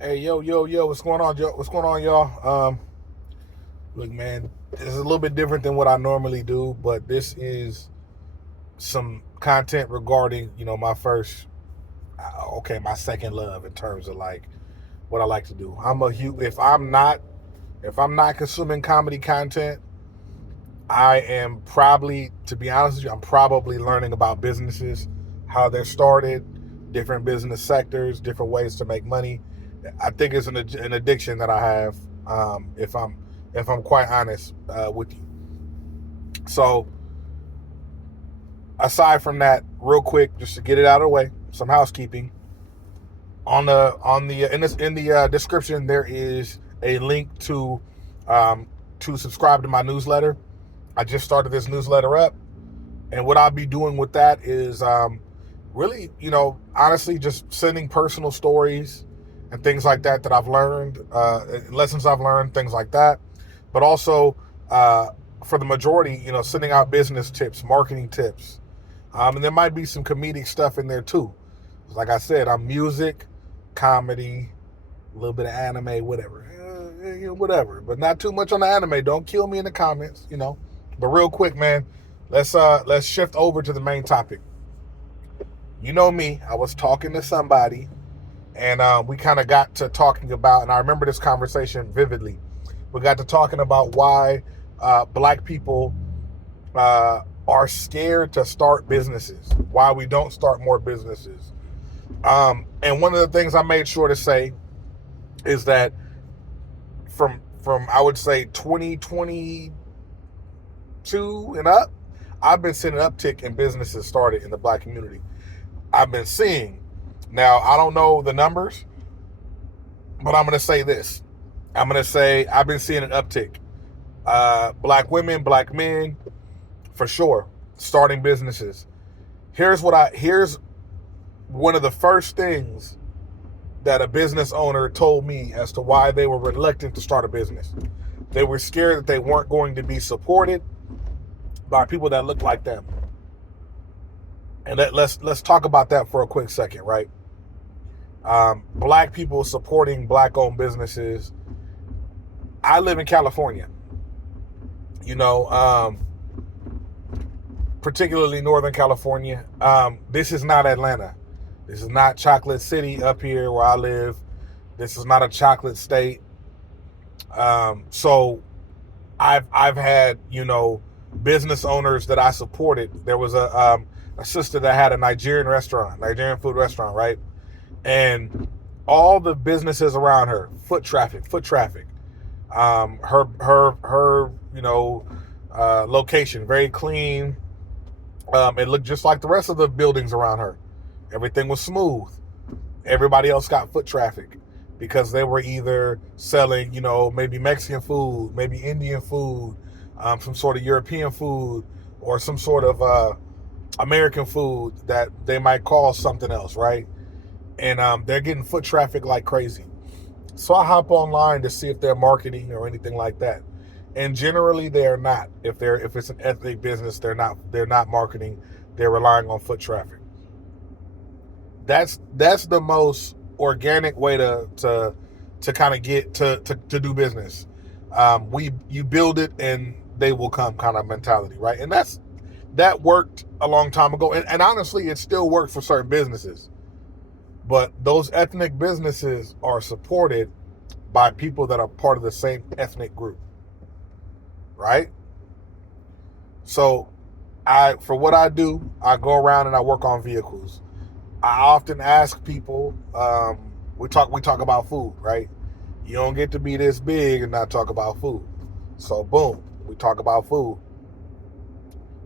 Hey, yo, what's going on, yo? What's going on, y'all? Look, man, this is a little bit different than what I normally do, but this is some content regarding, my my second love in terms of like what I like to do. If I'm not consuming comedy content, I am probably, to be honest with you, I'm probably learning about businesses, how they're started, different business sectors, different ways to make money. I think it's an addiction that I have. If I'm quite honest with you. So aside from that, real quick, just to get it out of the way, some housekeeping. In the description, there is a link to subscribe to my newsletter. I just started this newsletter up, and what I'll be doing with that is really, honestly, just sending personal stories and things like that I've learned, lessons I've learned, things like that. But also, for the majority, sending out business tips, marketing tips, and there might be some comedic stuff in there too. Like I said, I'm music, comedy, a little bit of anime, whatever. But not too much on the anime. Don't kill me in the comments. But real quick, man, let's shift over to the main topic. You know me, I was talking to somebody, and we kind of got to talking about, and I remember this conversation vividly. We got to talking about why black people are scared to start businesses, why we don't start more businesses. And one of the things I made sure to say is that from I would say 2022 and up, I've been seeing an uptick in businesses started in the black community. I've been seeing. Now, I don't know the numbers, but I'm going to say this. I'm going to say I've been seeing an uptick. Black women, black men, for sure, starting businesses. Here's one of the first things that a business owner told me as to why they were reluctant to start a business. They were scared that they weren't going to be supported by people that look like them. And let's talk about that for a quick second, right? Black people supporting black-owned businesses. I live in California, particularly Northern California. This is not Atlanta. This is not Chocolate City up here where I live. This is not a chocolate state. So I've had, business owners that I supported. There was a sister that had a Nigerian food restaurant, right? And all the businesses around her, foot traffic. Her location, very clean. It looked just like the rest of the buildings around her. Everything was smooth. Everybody else got foot traffic because they were either selling, maybe Mexican food, maybe Indian food, some sort of European food, or some sort of American food that they might call something else, right? And they're getting foot traffic like crazy. So I hop online to see if they're marketing or anything like that. And generally they are not. If it's an ethnic business, they're not marketing. They're relying on foot traffic. That's the most organic way to kind of get to do business. You build it and they will come kind of mentality, right? And that worked a long time ago. And honestly, it still works for certain businesses. But those ethnic businesses are supported by people that are part of the same ethnic group, right? So for what I do, I go around and I work on vehicles. I often ask people, we talk about food, right? You don't get to be this big and not talk about food. So boom, we talk about food.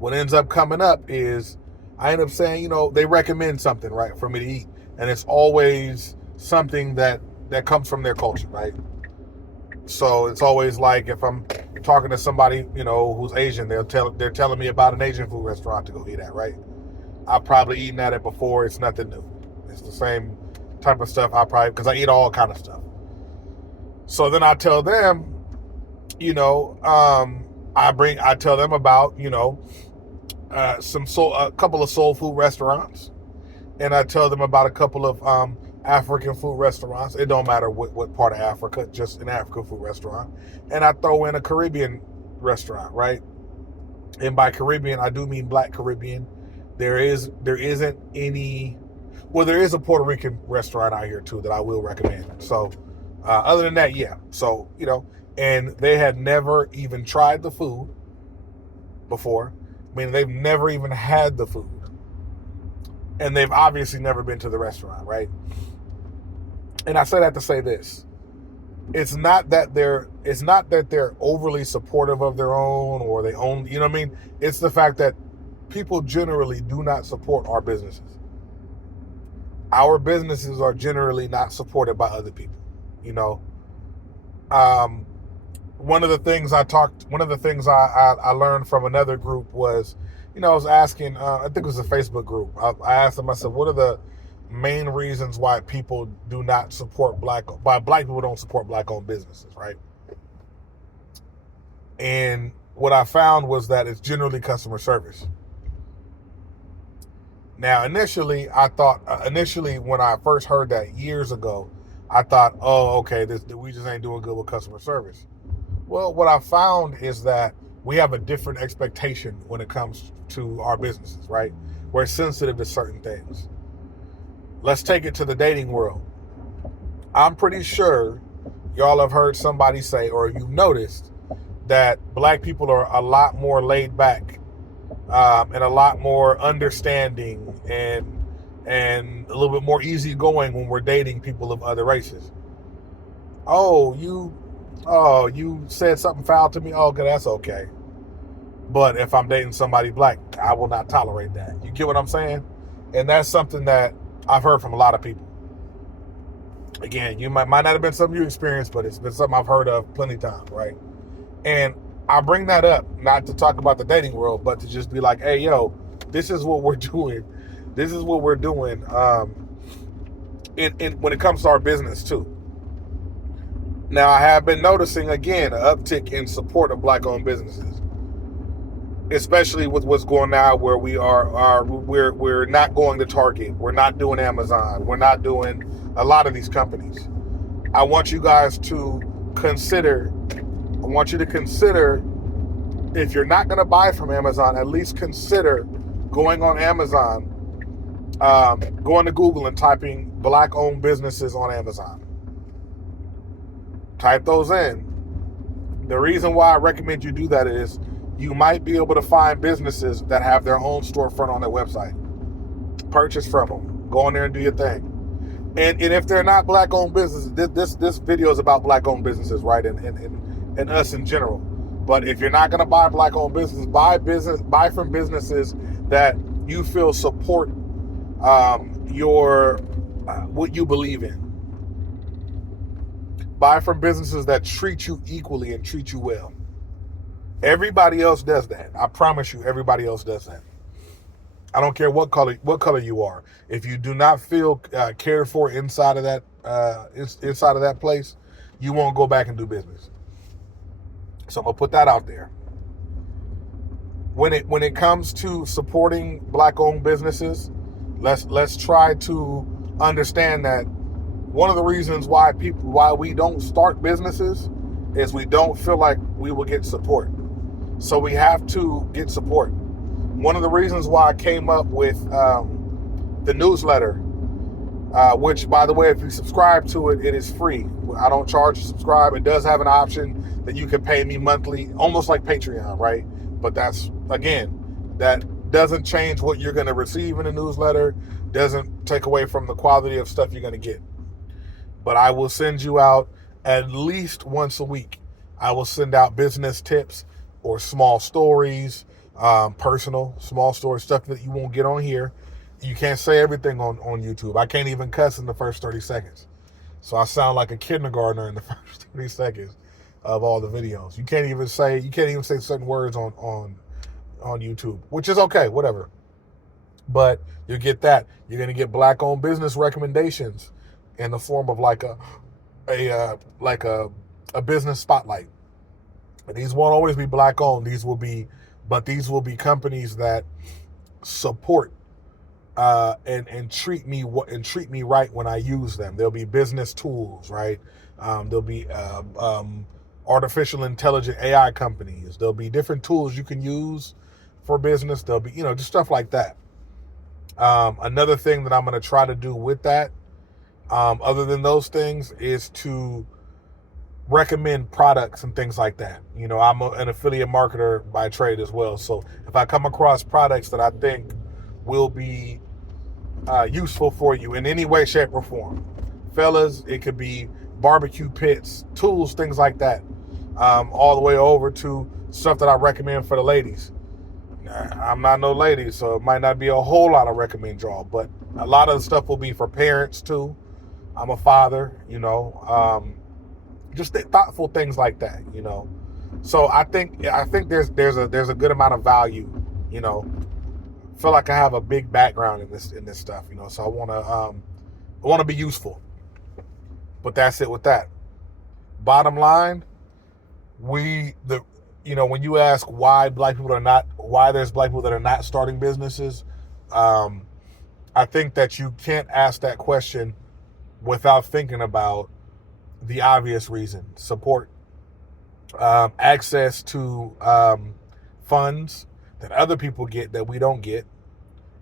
What ends up coming up is I end up saying, they recommend something, right, for me to eat. And it's always something that comes from their culture, right? So it's always like if I'm talking to somebody, who's Asian, they're telling me about an Asian food restaurant to go eat at, right? I've probably eaten at it before. It's nothing new. It's the same type of stuff because I eat all kind of stuff. So then I tell them, I tell them about, a couple of soul food restaurants, and I tell them about a couple of African food restaurants. It don't matter what part of Africa, just an African food restaurant. And I throw in a Caribbean restaurant, right? And by Caribbean, I do mean Black Caribbean. There isn't any. Well, there is a Puerto Rican restaurant out here too that I will recommend. So, other than that, yeah. So and they had never even tried the food before. I mean, they've never even had the food, and they've obviously never been to the restaurant, right? And I say that to say this: it's not that they're overly supportive of their own or they own. You know what I mean? It's the fact that people generally do not support our businesses. Our businesses are generally not supported by other people. One of the things I learned from another group was, I was asking, I think it was a Facebook group. I asked them, I said, what are the main reasons why people do not support black people don't support Black-owned businesses, right? And what I found was that it's generally customer service. Now, initially when I first heard that years ago, I thought, oh, okay, we just ain't doing good with customer service. Well, what I found is that we have a different expectation when it comes to our businesses, right? We're sensitive to certain things. Let's take it to the dating world. I'm pretty sure y'all have heard somebody say, or you've noticed, that Black people are a lot more laid back and a lot more understanding and a little bit more easygoing when we're dating people of other races. Oh, you said something foul to me? Oh, okay, that's okay. But if I'm dating somebody Black, I will not tolerate that. You get what I'm saying? And that's something that I've heard from a lot of people. Again, you might not have been something you experienced, but it's been something I've heard of plenty of times, right? And I bring that up not to talk about the dating world, but to just be like, hey, yo, this is what we're doing. This is what we're doing when it comes to our business too. Now, I have been noticing, again, an uptick in support of Black-owned businesses, especially with what's going on where we're not going to Target. We're not doing Amazon. We're not doing a lot of these companies. I want you guys to consider, if you're not going to buy from Amazon, at least consider going on Amazon, going to Google and typing Black-owned businesses on Amazon. Type those in. The reason why I recommend you do that is you might be able to find businesses that have their own storefront on their website. Purchase from them. Go in there and do your thing. And if they're not Black-owned businesses, this video is about Black-owned businesses, right? And us in general. But if you're not going to buy Black-owned businesses, buy from businesses that you feel support what you believe in. Buy from businesses that treat you equally and treat you well. Everybody else does that. I promise you, everybody else does that. I don't care what color you are. If you do not feel cared for inside of that place, you won't go back and do business. So I'm gonna put that out there. When it comes to supporting Black-owned businesses, let's try to understand that one of the reasons why we don't start businesses is we don't feel like we will get support. So we have to get support. One of the reasons why I came up with the newsletter, which, by the way, if you subscribe to it, it is free. I don't charge to subscribe. It does have an option that you can pay me monthly, almost like Patreon, right? But that doesn't change what you're going to receive in the newsletter, doesn't take away from the quality of stuff you're going to get. But I will send you out at least once a week. I will send out business tips or small stories, personal small story stuff that you won't get on here. You can't say everything on YouTube. I can't even cuss in the first 30 seconds. So I sound like a kindergartner in the first 30 seconds of all the videos. You can't even say certain words on YouTube, which is okay, whatever. But you get that. You're going to get Black-owned business recommendations in the form of like a business spotlight. And these won't always be Black-owned. These will be companies that support and treat me right when I use them. There'll be business tools, right? There'll be artificial intelligent AI companies. There'll be different tools you can use for business. There'll be, just stuff like that. Another thing that I'm going to try to do with that, other than those things, is to recommend products and things like that. I'm an affiliate marketer by trade as well. So if I come across products that I think will be useful for you in any way, shape, or form, fellas, it could be barbecue pits, tools, things like that, all the way over to stuff that I recommend for the ladies. I'm not no lady, so it might not be a whole lot of recommend y'all, but a lot of the stuff will be for parents too. I'm a father, just thoughtful things like that, So I think there's a good amount of value, feel like I have a big background in this stuff, so I want to be useful. But that's it with that. Bottom line, when you ask why there's black people that are not starting businesses, I think that you can't ask that question without thinking about the obvious reason: support, access to funds that other people get that we don't get.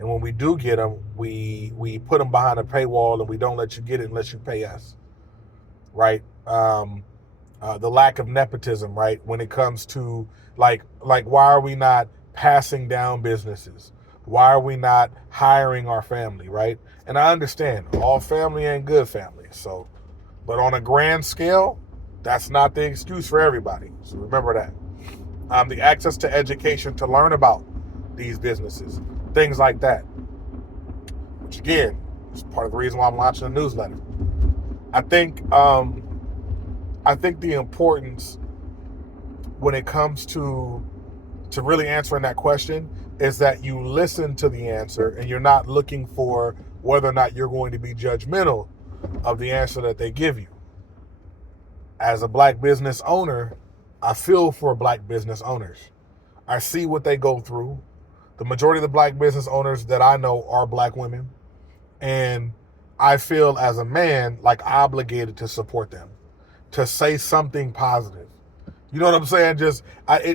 And when we do get them, we put them behind a paywall, and we don't let you get it unless you pay us, right? The lack of nepotism, right? When it comes to like why are we not passing down businesses? Why are we not hiring our family, right? And I understand all family ain't good family. So, but on a grand scale, that's not the excuse for everybody. So remember that. The access to education to learn about these businesses, things like that. Which again, is part of the reason why I'm launching a newsletter. I think the importance when it comes to really answering that question is that you listen to the answer, and you're not looking for whether or not you're going to be judgmental of the answer that they give you. As a black business owner, I feel for black business owners. I see what they go through. The majority of the black business owners that I know are black women, and I feel as a man like obligated to support them, to say something positive. You know what I'm saying?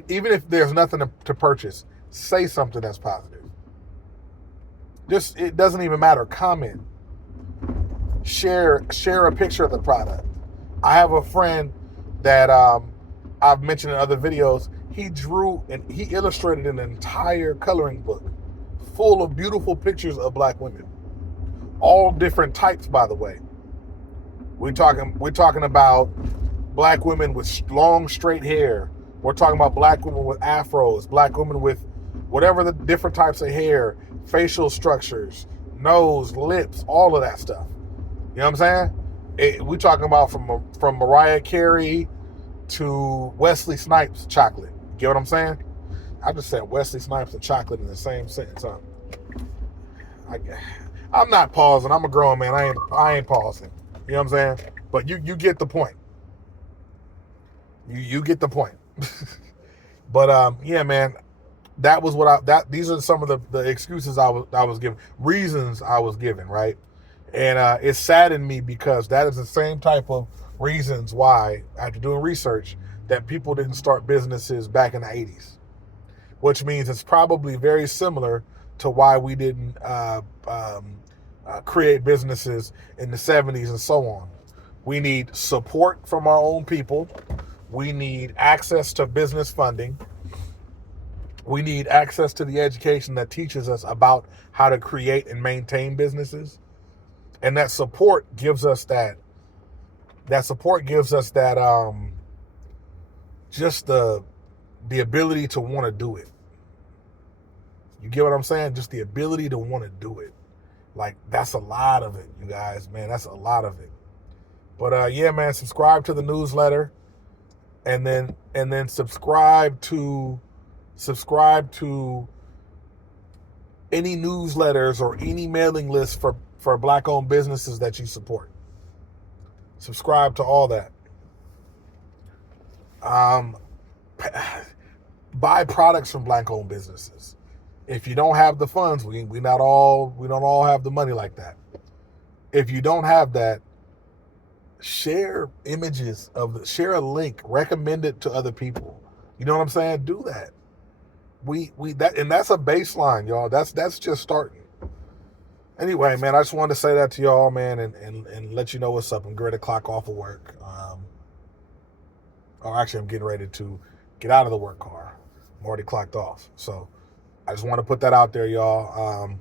Even if there's nothing to purchase, say something that's positive. It doesn't even matter. Comment, share a picture of the product. I have a friend that I've mentioned in other videos. He drew and he illustrated an entire coloring book full of beautiful pictures of black women, all different types, by the way. We're talking about black women with long straight hair. We're talking about black women with afros, black women with whatever the different types of hair, facial structures, nose, lips, all of that stuff. You know what I'm saying? We're talking about from Mariah Carey to Wesley Snipes chocolate. Get what I'm saying? I just said Wesley Snipes and chocolate in the same sentence. I'm not pausing. I'm a grown man. I ain't pausing. You know what I'm saying? But you get the point. You get the point. But yeah, man, that was these are some of the excuses I was given, reasons I was given, right? And it saddened me because that is the same type of reasons why, after doing research, that people didn't start businesses back in the 80s, which means it's probably very similar to why we didn't create businesses in the 70s and so on. We need support from our own people. We need access to business funding. We need access to the education that teaches us about how to create and maintain businesses. And that support gives us just the ability to want to do it. You get what I'm saying? Just the ability to want to do it. Like, that's a lot of it, you guys, man. That's a lot of it. But yeah, man, subscribe to the newsletter, and then subscribe to any newsletters or any mailing lists for black-owned businesses that you support. Subscribe to all that. Buy products from black-owned businesses. If you don't have the funds, we don't all have the money like that. If you don't have that, share images share a link, recommend it to other people. You know what I'm saying? Do that. And that's a baseline, y'all. That's just starting. Anyway, man, I just wanted to say that to y'all, man, and let you know what's up. I'm ready to clock off of work. Or actually, I'm getting ready to get out of the work car. I'm already clocked off. So I just want to put that out there, y'all.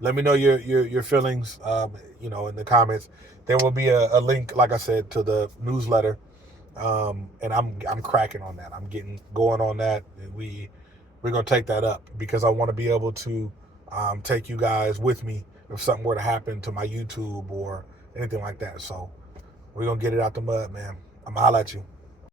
Let me know your feelings, in the comments. There will be a link, like I said, to the newsletter, and I'm cracking on that. I'm getting going on that. We're gonna take that up because I want to be able to take you guys with me if something were to happen to my YouTube or anything like that. So we're gonna get it out the mud, man. I'm gonna holler at you.